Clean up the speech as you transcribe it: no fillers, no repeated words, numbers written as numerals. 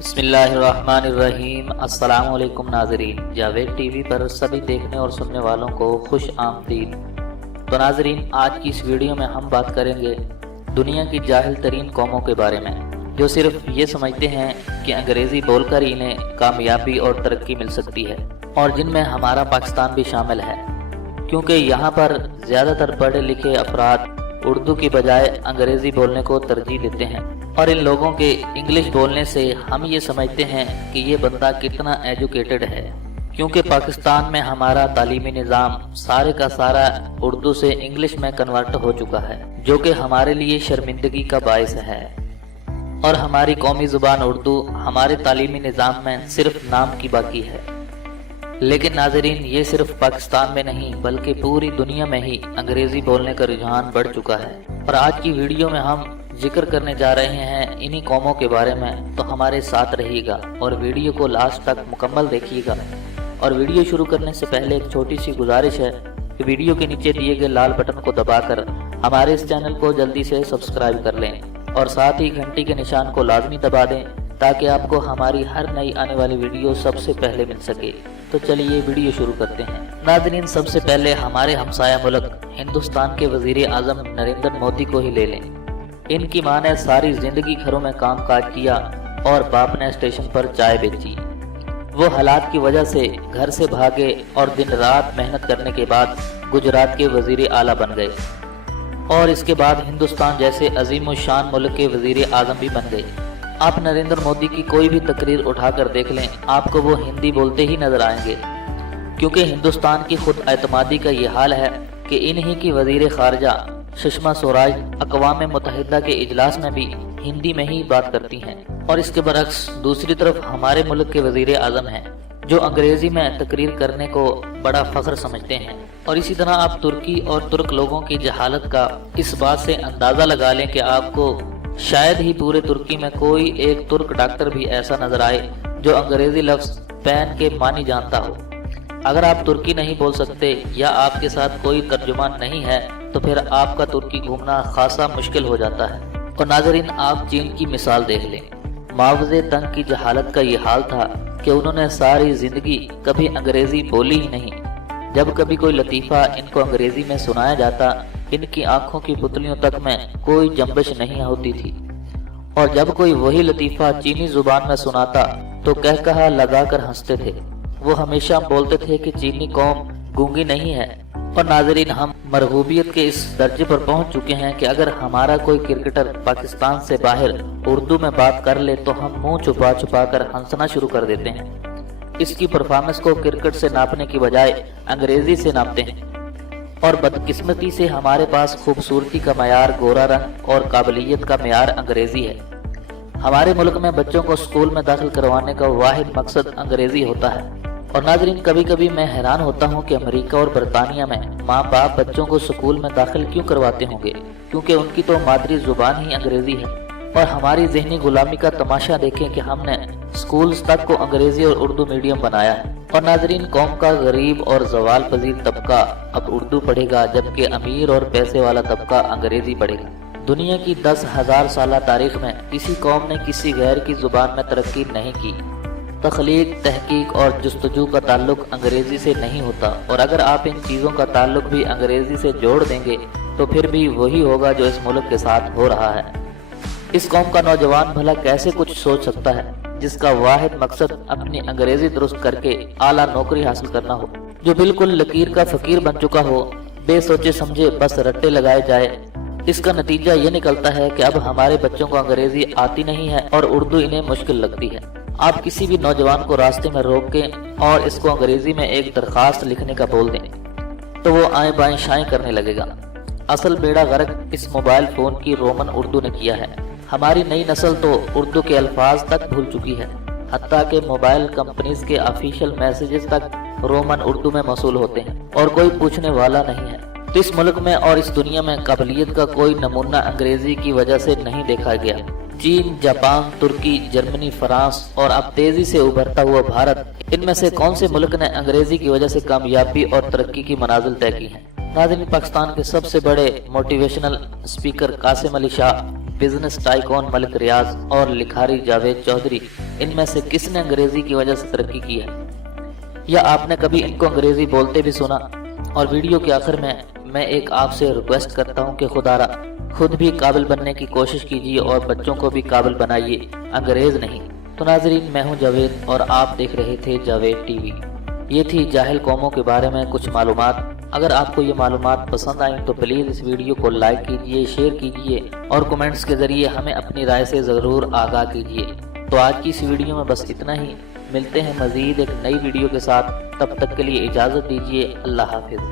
بسم اللہ الرحمن الرحیم۔ السلام علیکم ناظرین، جاوید ٹی وی پر سبھی دیکھنے اور سننے والوں کو خوش آمدید۔ تو ناظرین، آج کی اس ویڈیو میں ہم بات کریں گے دنیا کی جاہل ترین قوموں کے بارے میں، جو صرف یہ سمجھتے ہیں کہ انگریزی بول کر انہیں کامیابی اور ترقی مل سکتی ہے، اور جن میں ہمارا پاکستان بھی شامل ہے، کیونکہ یہاں پر زیادہ تر پڑھے لکھے افراد اردو کی بجائے انگریزی بولنے کو ترجیح دیتے ہیں، اور ان لوگوں کے انگلش بولنے سے ہم یہ سمجھتے ہیں کہ یہ بندہ کتنا ایجوکیٹڈ ہے، کیونکہ پاکستان میں ہمارا تعلیمی نظام سارے کا سارا اردو سے انگلش میں کنورٹ ہو چکا ہے، جو کہ ہمارے لیے شرمندگی کا باعث ہے، اور ہماری قومی زبان اردو ہمارے تعلیمی نظام میں صرف نام کی باقی ہے۔ لیکن ناظرین، یہ صرف پاکستان میں نہیں بلکہ پوری دنیا میں ہی انگریزی بولنے کا رجحان بڑھ چکا ہے، اور آج کی ویڈیو میں ہم ذکر کرنے جا رہے ہیں انہی قوموں کے بارے میں، تو ہمارے ساتھ رہیے گا اور ویڈیو کو لاسٹ تک مکمل دیکھیے گا۔ اور ویڈیو شروع کرنے سے پہلے ایک چھوٹی سی گزارش ہے کہ ویڈیو کے نیچے دیے گئے لال بٹن کو دبا کر ہمارے اس چینل کو جلدی سے سبسکرائب کر لیں، اور ساتھ ہی گھنٹی کے نشان کو لازمی دبا دیں تاکہ آپ کو ہماری ہر نئی آنے والی ویڈیو سب سے پہلے مل سکے۔ تو چلیے ویڈیو شروع کرتے ہیں۔ ناظرین، سب سے پہلے ہمارے ہمسایہ ملک ہندوستان کے وزیر اعظم نریندر مودی کو ہی لے لیں۔ ان کی ماں نے ساری زندگی گھروں میں کام کاج کیا اور باپ نے اسٹیشن پر چائے بیچی۔ وہ حالات کی وجہ سے گھر سے بھاگے اور دن رات محنت کرنے کے بعد گجرات کے وزیر اعلیٰ بن گئے، اور اس کے بعد ہندوستان جیسے عظیم الشان ملک کے وزیر اعظم بھی بن گئے۔ آپ نریندر مودی کی کوئی بھی تقریر اٹھا کر دیکھ لیں، آپ کو وہ ہندی بولتے ہی نظر آئیں گے، کیونکہ ہندوستان کی خود اعتمادی کا یہ حال ہے کہ انہی کی وزیر خارجہ سشما سوراج اقوام متحدہ کے اجلاس میں بھی ہندی میں ہی بات کرتی ہیں، اور اس کے برعکس دوسری طرف ہمارے ملک کے وزیر اعظم ہیں جو انگریزی میں تقریر کرنے کو بڑا فخر سمجھتے ہیں۔ اور اسی طرح آپ ترکی اور ترک لوگوں کی جہالت کا اس بات سے اندازہ لگا لیں کہ آپ کو شاید ہی پورے ترکی میں کوئی ایک ترک ڈاکٹر بھی ایسا نظر آئے جو انگریزی لفظ پین کے معنی جانتا ہو۔ اگر آپ ترکی نہیں بول سکتے یا آپ کے ساتھ کوئی ترجمان نہیں ہے تو پھر آپ کا ترکی گھومنا خاصا مشکل ہو جاتا ہے۔ اور ناظرین، آپ چین کی مثال دیکھ لیں۔ ماؤ زے تنگ کی جہالت کا یہ حال تھا کہ انہوں نے ساری زندگی کبھی انگریزی بولی ہی نہیں۔ جب کبھی کوئی لطیفہ ان کو انگریزی میں سنایا جاتا، ان کی آنکھوں کی پتلیوں تک میں کوئی جنبش نہیں ہوتی تھی، اور جب کوئی وہی لطیفہ چینی زبان میں سناتا تو کہا لگا کر ہنستے تھے۔ وہ ہمیشہ بولتے تھے کہ چینی قوم گونگی نہیں ہے۔ اور ناظرین، ہم مرغوبیت کے اس درجے پر پہنچ چکے ہیں کہ اگر ہمارا کوئی کرکٹر پاکستان سے باہر اردو میں بات کر لے تو ہم منہ چھپا چھپا کر ہنسنا شروع کر دیتے ہیں۔ اس کی پرفارمنس کو کرکٹ سے ناپنے کی بجائے انگریزی سے ناپتے ہیں، اور بدقسمتی سے ہمارے پاس خوبصورتی کا معیار گورا رنگ اور قابلیت کا معیار انگریزی ہے۔ ہمارے ملک میں بچوں کو اسکول میں داخل کروانے کا واحد مقصد انگریزی ہوتا ہے۔ اور ناظرین، کبھی کبھی میں حیران ہوتا ہوں کہ امریکہ اور برطانیہ میں ماں باپ بچوں کو اسکول میں داخل کیوں کرواتے ہوں گے، کیونکہ ان کی تو مادری زبان ہی انگریزی ہے۔ اور ہماری ذہنی غلامی کا تماشا دیکھیں کہ ہم نے اسکولز تک کو انگریزی اور اردو میڈیم بنایا ہے۔ اور ناظرین، قوم کا غریب اور زوال پذیر طبقہ اب اردو پڑھے گا، جبکہ امیر اور پیسے والا طبقہ انگریزی پڑھے گا۔ دنیا کی 10,000 سالہ تاریخ میں کسی قوم نے کسی غیر کی زبان میں ترقی نہیں کی۔ تخلیق، تحقیق اور جستجو کا تعلق انگریزی سے نہیں ہوتا، اور اگر آپ ان چیزوں کا تعلق بھی انگریزی سے جوڑ دیں گے تو پھر بھی وہی ہوگا جو اس ملک کے ساتھ ہو رہا ہے۔ اس قوم کا نوجوان بھلا کیسے کچھ سوچ سکتا ہے جس کا واحد مقصد اپنی انگریزی درست کر کے اعلیٰ نوکری حاصل کرنا ہو، جو بالکل لکیر کا فقیر بن چکا ہو، بے سوچے سمجھے بس رٹے لگائے جائے۔ اس کا نتیجہ یہ نکلتا ہے کہ اب ہمارے بچوں کو انگریزی آتی نہیں ہے اور اردو انہیں مشکل لگتی ہے۔ آپ کسی بھی نوجوان کو راستے میں روک کے اور اس کو انگریزی میں ایک درخواست لکھنے کا بول دیں تو وہ آئیں بائیں شائیں کرنے لگے گا۔ اصل بیڑا غرق اس موبائل فون کی رومن اردو نے کیا ہے۔ ہماری نئی نسل تو اردو کے الفاظ تک بھول چکی ہے، حتیٰ کہ موبائل کمپنیز کے آفیشیل میسیجز تک رومن اردو میں موصول ہوتے ہیں، اور کوئی پوچھنے والا نہیں ہے۔ تو اس ملک میں اور اس دنیا میں قابلیت کا کوئی نمونہ انگریزی کی وجہ سے نہیں دیکھا گیا۔ چین، جاپان، ترکی، جرمنی، فرانس اور اب تیزی سے ابھرتا ہوا بھارت، ان میں سے کون سے ملک نے انگریزی کی وجہ سے کامیابی اور ترقی کی منازل طے کی ہیں؟ ناظرین، پاکستان کے سب سے بڑے motivational speaker Qasim Ali Shah business tycoon ملک ریاض اور لکھاری جاوید چودھری، ان میں سے کس نے انگریزی کی وجہ سے ترقی کی ہے؟ یا آپ نے کبھی ان کو انگریزی بولتے بھی سنا؟ اور ویڈیو کے آخر میں ایک آپ سے ریکویسٹ کرتا ہوں کہ خدارا خود بھی قابل بننے کی کوشش کیجیے اور بچوں کو بھی قابل بنائیے، انگریز نہیں۔ تو ناظرین، میں ہوں جاوید اور آپ دیکھ رہے تھے جاوید ٹی وی۔ یہ تھی جاہل قوموں کے بارے میں کچھ معلومات۔ اگر آپ کو یہ معلومات پسند آئیں تو پلیز اس ویڈیو کو لائک کیجیے، شیئر کیجیے اور کمنٹس کے ذریعے ہمیں اپنی رائے سے ضرور آگاہ کیجیے۔ تو آج کی اس ویڈیو میں بس اتنا ہی، ملتے ہیں مزید ایک نئی ویڈیو کے ساتھ، تب تک کے لیے اجازت دیجیے، اللہ حافظ۔